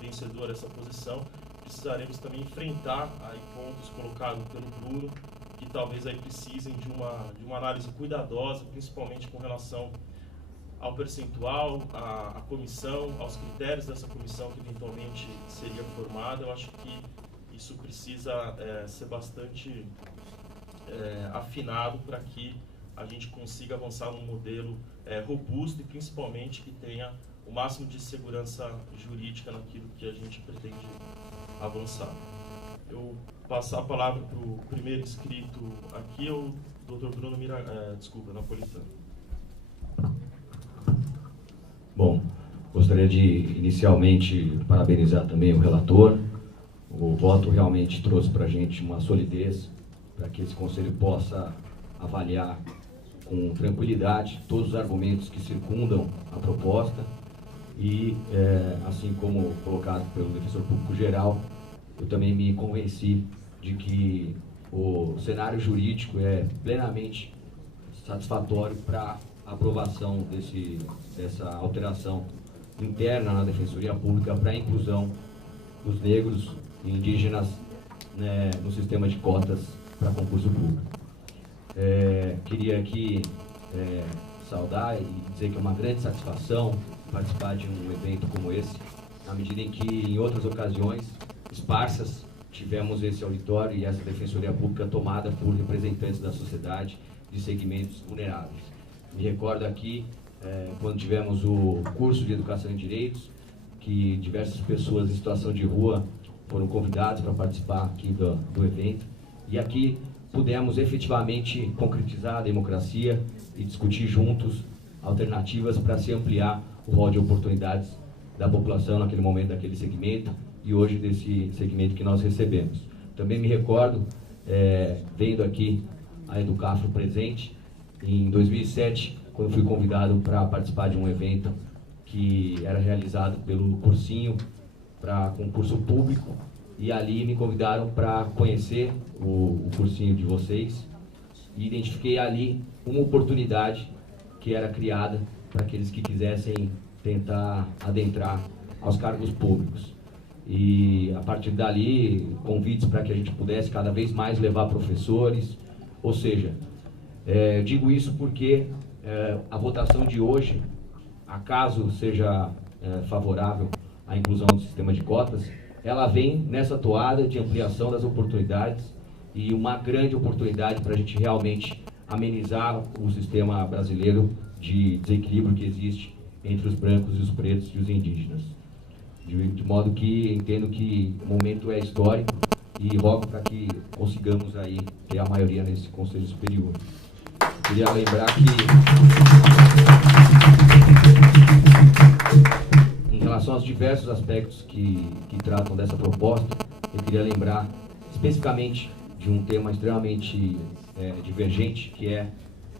vencedora essa posição, precisaremos também enfrentar pontos colocados pelo Bruno, que talvez precisem de uma análise cuidadosa, principalmente com relação ao percentual, à comissão, aos critérios dessa comissão que eventualmente seria formada. Eu acho que isso precisa ser bastante afinado para que a gente consiga avançar num modelo robusto e principalmente que tenha o máximo de segurança jurídica naquilo que a gente pretende avançar. Eu passar a palavra para o primeiro inscrito aqui, o Dr. Bruno Napolitano. Bom, gostaria de inicialmente parabenizar também o relator. O voto realmente trouxe para a gente uma solidez para que esse conselho possa avaliar com tranquilidade todos os argumentos que circundam a proposta e, assim como colocado pelo defensor público geral, eu também me convenci de que o cenário jurídico é plenamente satisfatório para aprovação dessa alteração interna na Defensoria Pública para a inclusão dos negros e indígenas, né, no sistema de cotas para concurso público. Queria aqui saudar e dizer que é uma grande satisfação participar de um evento como esse, na medida em que em outras ocasiões esparsas tivemos esse auditório e essa Defensoria Pública tomada por representantes da sociedade de segmentos vulneráveis. Me recordo aqui, quando tivemos o curso de Educação em Direitos, que diversas pessoas em situação de rua foram convidadas para participar aqui do evento. E aqui pudemos efetivamente concretizar a democracia e discutir juntos alternativas para se ampliar o rol de oportunidades da população naquele momento, daquele segmento, e hoje desse segmento que nós recebemos. Também me recordo, vendo aqui a Educafro presente, em 2007, quando fui convidado para participar de um evento que era realizado pelo cursinho para concurso público, e ali me convidaram para conhecer o cursinho de vocês, e identifiquei ali uma oportunidade que era criada para aqueles que quisessem tentar adentrar aos cargos públicos. E a partir dali, convites para que a gente pudesse cada vez mais levar professores, ou seja, digo isso porque a votação de hoje, acaso seja favorável à inclusão do sistema de cotas, ela vem nessa toada de ampliação das oportunidades e uma grande oportunidade para a gente realmente amenizar o sistema brasileiro de desequilíbrio que existe entre os brancos e os pretos e os indígenas. De modo que entendo que o momento é histórico e rogo para que consigamos aí ter a maioria nesse Conselho Superior. Queria lembrar que, em relação aos diversos aspectos que tratam dessa proposta, eu queria lembrar especificamente de um tema extremamente divergente, que é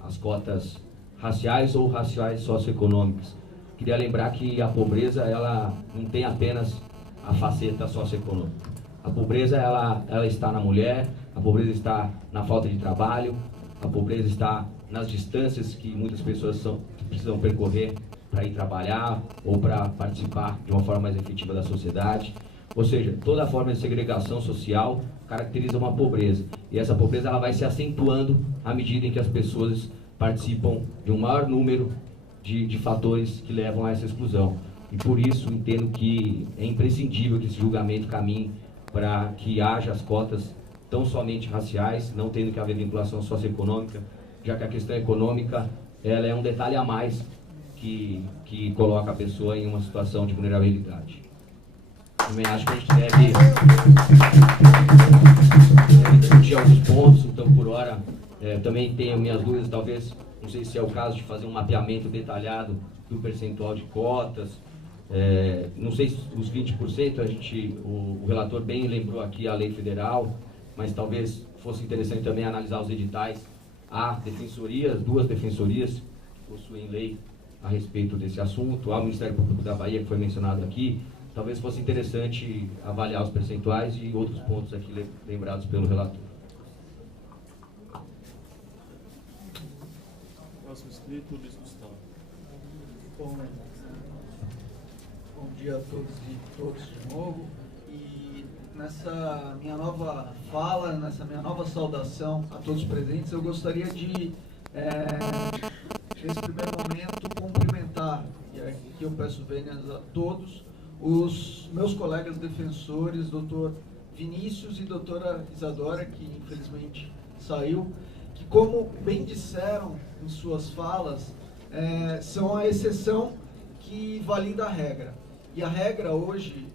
as cotas raciais ou raciais socioeconômicas. Queria lembrar que a pobreza, ela não tem apenas a faceta socioeconômica. A pobreza, ela está na mulher, a pobreza está na falta de trabalho, a pobreza está nas distâncias que muitas pessoas precisam percorrer para ir trabalhar ou para participar de uma forma mais efetiva da sociedade. Ou seja, toda forma de segregação social caracteriza uma pobreza. E essa pobreza ela vai se acentuando à medida em que as pessoas participam de um maior número de fatores que levam a essa exclusão. E por isso entendo que é imprescindível que esse julgamento caminhe para que haja as cotas tão somente raciais, não tendo que haver vinculação socioeconômica, já que a questão econômica ela é um detalhe a mais que coloca a pessoa em uma situação de vulnerabilidade. Também acho que a gente deve discutir alguns pontos, então por hora também tenho minhas dúvidas, talvez, não sei se é o caso de fazer um mapeamento detalhado do percentual de cotas, não sei se os 20%, o relator bem lembrou aqui a lei federal, mas talvez fosse interessante também analisar os editais. Há defensorias, 2 defensorias que possuem lei a respeito desse assunto, há o Ministério Público da Bahia, que foi mencionado aqui. Talvez fosse interessante avaliar os percentuais e outros pontos aqui lembrados pelo relator. Próximo inscrito, Luiz Gustavo. Bom dia a todos e todas de novo. E nessa minha nova fala, nessa minha nova saudação a todos os presentes, eu gostaria de, nesse primeiro momento, cumprimentar, e aqui eu peço vênias a todos, os meus colegas defensores, doutor Vinícius e doutora Isadora, que infelizmente saiu, que, como bem disseram em suas falas, são a exceção que valida a regra. E a regra hoje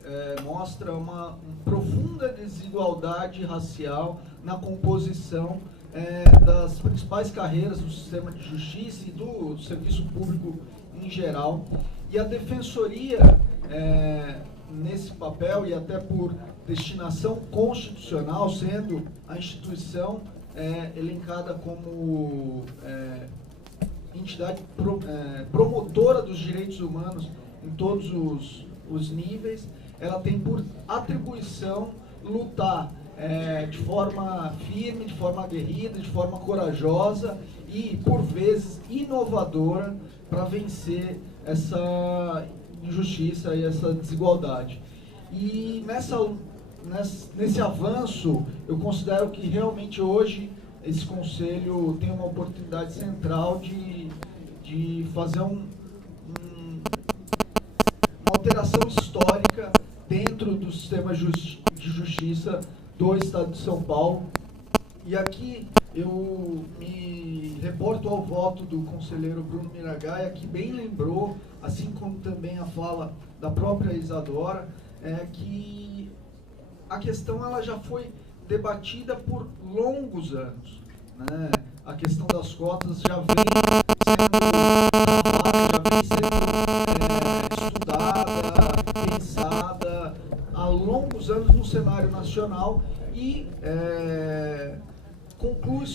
mostra uma profunda desigualdade racial na composição das principais carreiras do sistema de justiça e do serviço público em geral. E a defensoria, nesse papel e até por destinação constitucional, sendo a instituição elencada como entidade promotora dos direitos humanos em todos os níveis. Ela tem por atribuição lutar de forma firme, de forma aguerrida, de forma corajosa e, por vezes, inovadora para vencer essa injustiça e essa desigualdade. E nesse avanço, eu considero que realmente hoje esse Conselho tem uma oportunidade central de fazer uma alteração histórica dentro do sistema de justiça do Estado de São Paulo. E aqui eu me reporto ao voto do conselheiro Bruno Miragaia, que bem lembrou, assim como também a fala da própria Isadora, que a questão ela já foi debatida por longos anos, né? A questão das cotas já vem sendo estudada, pensada há longos anos no cenário nacional e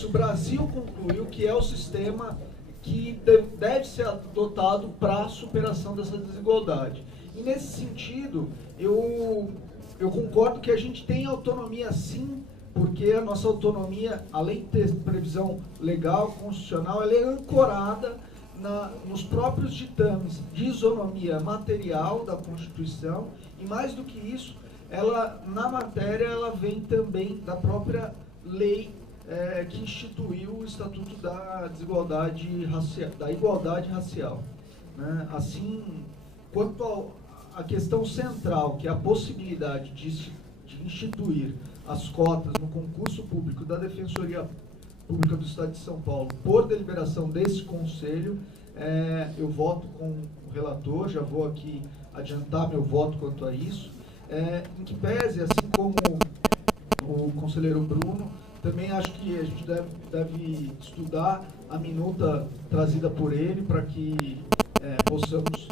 o Brasil concluiu que é o sistema que deve ser adotado para a superação dessa desigualdade. E nesse sentido, eu concordo que a gente tem autonomia sim, porque a nossa autonomia, além de ter previsão legal, constitucional, ela é ancorada nos próprios ditames de isonomia material da Constituição, e mais do que isso, ela, na matéria, ela vem também da própria lei que instituiu o Estatuto da Desigualdade Racial, da Igualdade Racial, né? Assim, quanto à questão central, que é a possibilidade de instituir as cotas no concurso público da Defensoria Pública do Estado de São Paulo por deliberação desse Conselho, eu voto com o relator, já vou aqui adiantar meu voto quanto a isso, em que pese, assim como o conselheiro Bruno, também acho que a gente deve estudar a minuta trazida por ele para que possamos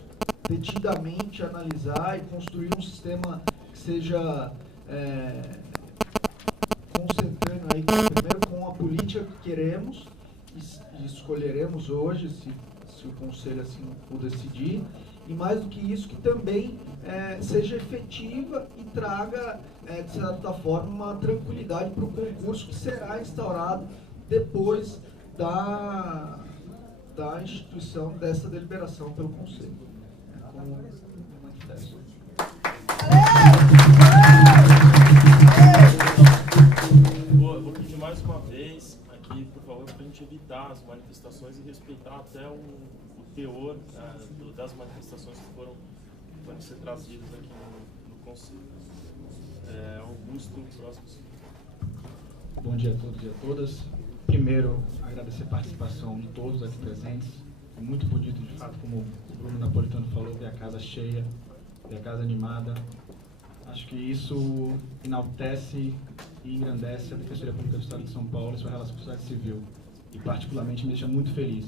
detidamente analisar e construir um sistema que seja concentrando aí primeiro com a política que queremos e escolheremos hoje, se o Conselho assim o decidir, e mais do que isso, que também seja efetiva e traga, de certa forma, uma tranquilidade para o concurso que será instaurado depois da instituição dessa deliberação pelo Conselho. Como manifesto. Vou pedir mais uma vez aqui, por favor, para a gente evitar as manifestações e respeitar até o teor das manifestações que foram ser trazidas aqui no Conselho. Augusto, próximo. Bom dia a todos e a todas. Primeiro, agradecer a participação de todos aqui presentes. É muito bonito, de fato, como o Bruno Napolitano falou, ver a casa cheia, ver a casa animada. Acho que isso enaltece e engrandece a Defensoria Pública do Estado de São Paulo e sua relação com a sociedade civil. E, particularmente, me deixa muito feliz.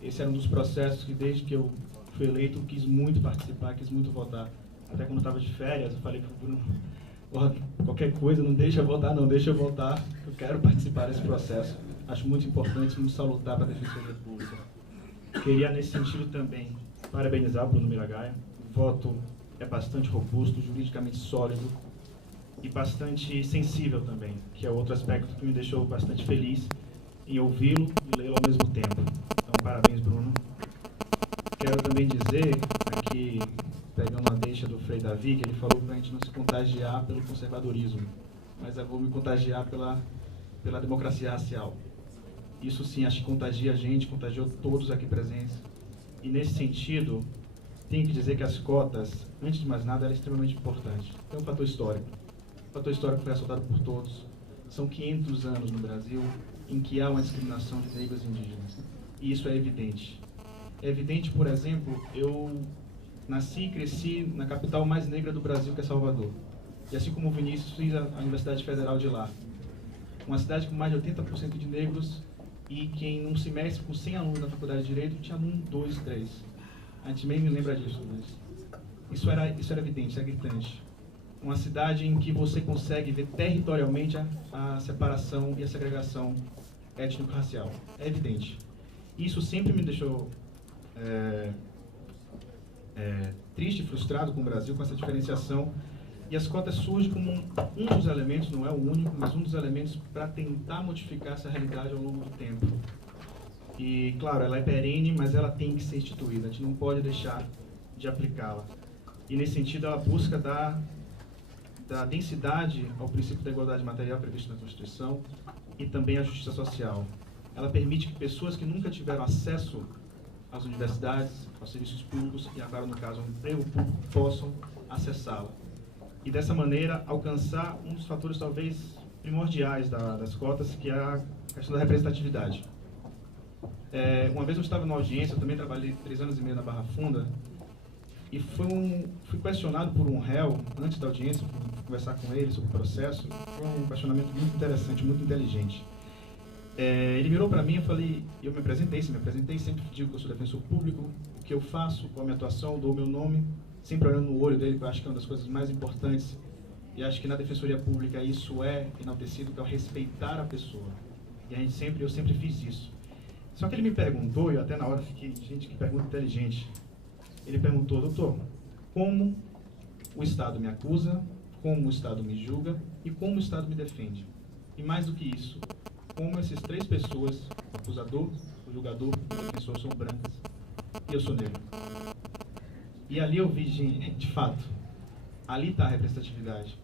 Esse era um dos processos que, desde que eu fui eleito, quis muito participar, quis muito votar. Até quando eu estava de férias, eu falei para o Bruno, qualquer coisa, não deixa eu votar, não, deixa eu votar, eu quero participar desse processo. Acho muito importante, muito salutar para a Defensoria Pública. Queria, nesse sentido, também parabenizar o Bruno Miragaia. O voto é bastante robusto, juridicamente sólido e bastante sensível também, que é outro aspecto que me deixou bastante feliz em ouvi-lo e lê-lo ao mesmo tempo. Então, parabéns, Bruno. Quero também dizer, aqui, pegando uma deixa do Frei Davi, que ele falou para a gente não se contagiar pelo conservadorismo, mas eu vou me contagiar pela democracia racial. Isso sim, acho que contagia a gente, contagiou todos aqui presentes. E nesse sentido, tenho que dizer que as cotas, antes de mais nada, eram extremamente importantes. Tem um fator histórico. O fator histórico foi assodado por todos. São 500 anos no Brasil em que há uma discriminação de negros e indígenas. E isso é evidente. É evidente, por exemplo, eu nasci e cresci na capital mais negra do Brasil, que é Salvador. E assim como o Vinícius, fiz a Universidade Federal de lá. Uma cidade com mais de 80% de negros e que em um semestre com 100 alunos na Faculdade de Direito tinha 1, 2, 3. A gente nem me lembra disso, mas isso era evidente, isso é gritante. Uma cidade em que você consegue ver territorialmente a separação e a segregação étnico-racial. É evidente. Isso sempre me deixou triste e frustrado com o Brasil, com essa diferenciação. E as cotas surgem como um dos elementos, não é o único, mas um dos elementos para tentar modificar essa realidade ao longo do tempo. E, claro, ela é perene, mas ela tem que ser instituída. A gente não pode deixar de aplicá-la. E, nesse sentido, ela busca dar densidade ao princípio da igualdade material previsto na Constituição e também à justiça social. Ela permite que pessoas que nunca tiveram acesso às universidades, aos serviços públicos e agora, no caso, ao emprego público, possam acessá-la. E, dessa maneira, alcançar um dos fatores, talvez, primordiais das cotas, que é a questão da representatividade. Uma vez eu estava numa audiência, eu também trabalhei 3 anos e meio na Barra Funda, e fui questionado por um réu, antes da audiência, por conversar com ele sobre o processo. Foi um questionamento muito interessante, muito inteligente. Ele virou para mim, eu me apresentei, sempre digo que eu sou defensor público, o que eu faço, qual a minha atuação, dou o meu nome, sempre olhando no olho dele, que eu acho que é uma das coisas mais importantes, e acho que na defensoria pública isso é enaltecido, que é o respeitar a pessoa. E eu sempre fiz isso. Só que ele me perguntou, e eu até na hora fiquei, gente, que pergunta inteligente. Ele perguntou: doutor, como o Estado me acusa, como o Estado me julga e como o Estado me defende? E mais do que isso, como essas 3 pessoas, o acusador, o julgador e o defensor, são brancas e eu sou negro. E ali eu vi, de fato, ali está a representatividade.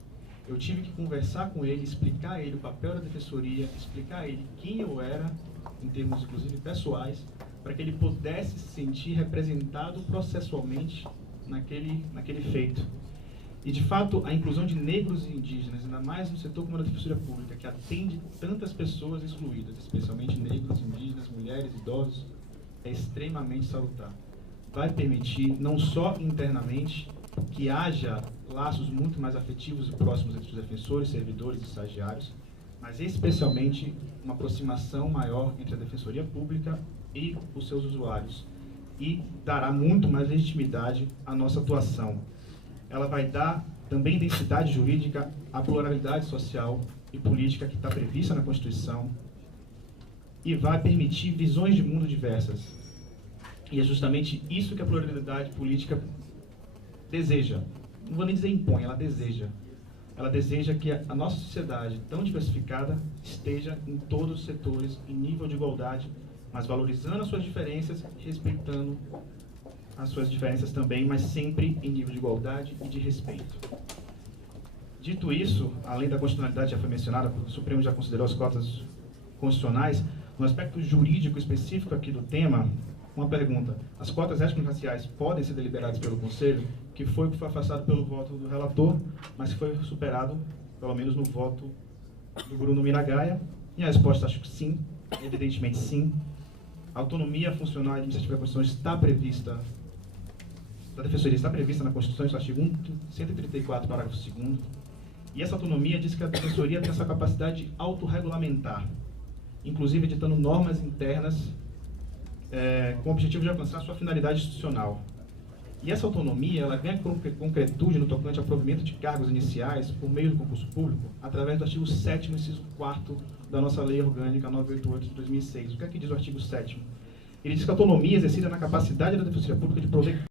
Eu tive que conversar com ele, explicar a ele o papel da defensoria, explicar a ele quem eu era, em termos inclusive pessoais, para que ele pudesse se sentir representado processualmente naquele feito. E, de fato, a inclusão de negros e indígenas, ainda mais no setor como a da defensoria pública, que atende tantas pessoas excluídas, especialmente negros, indígenas, mulheres, idosos, é extremamente salutar. Vai permitir, não só internamente, que haja laços muito mais afetivos e próximos entre os defensores, servidores e estagiários, mas especialmente uma aproximação maior entre a defensoria pública e os seus usuários, e dará muito mais legitimidade à nossa atuação. Ela vai dar também densidade jurídica à pluralidade social e política que está prevista na Constituição e vai permitir visões de mundo diversas. E é justamente isso que a pluralidade política deseja. Não vou nem dizer impõe, ela deseja. Ela deseja que a nossa sociedade, tão diversificada, esteja em todos os setores, em nível de igualdade, mas valorizando as suas diferenças, respeitando as suas diferenças também, mas sempre em nível de igualdade e de respeito. Dito isso, além da constitucionalidade já foi mencionada, o Supremo já considerou as cotas constitucionais, no aspecto jurídico específico aqui do tema, uma pergunta: as cotas étnico-raciais podem ser deliberadas pelo Conselho, que foi afastado pelo voto do relator, mas que foi superado, pelo menos no voto do Bruno Miragaia? E a resposta, acho que sim, evidentemente sim. A autonomia funcional e administrativa da Constituição está prevista, da Defensoria está prevista na Constituição, no artigo 134, parágrafo 2º, e essa autonomia diz que a Defensoria tem essa capacidade de autorregulamentar, inclusive editando normas internas com o objetivo de alcançar sua finalidade institucional. E essa autonomia, ela ganha concretude no tocante ao provimento de cargos iniciais por meio do concurso público, através do artigo 7º, inciso 4º da nossa Lei Orgânica 988 de 2006. O que é que diz o artigo 7º? Ele diz que a autonomia exercida na capacidade da Defensoria Pública de prover